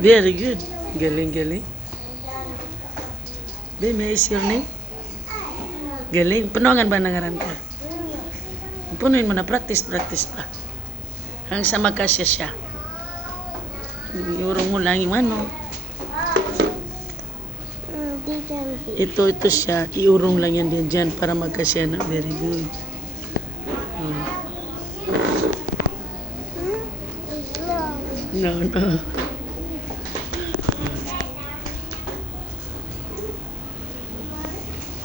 Very good. Galing, galing. Be, may is your name? Galing. Punongan ba nangaran ka? Punuin mo na. Practice, practice pa. Hanggang sa magkasya siya. Iurong mo lang yung ano. Ito siya. Iurong lang yan din dyan para magkasya na. Very good. No, no.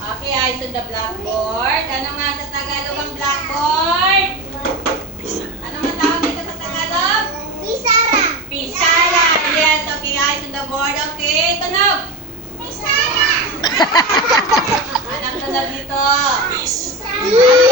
Okay, eyes on the blackboard. Ano nga sa Tagalog ang blackboard? Ano nga tawag dito sa Tagalog? Pisara. Pisara. Yes, okay, eyes on the board. Okay, tunog. Pisara. Anong tunog dito? Pisara.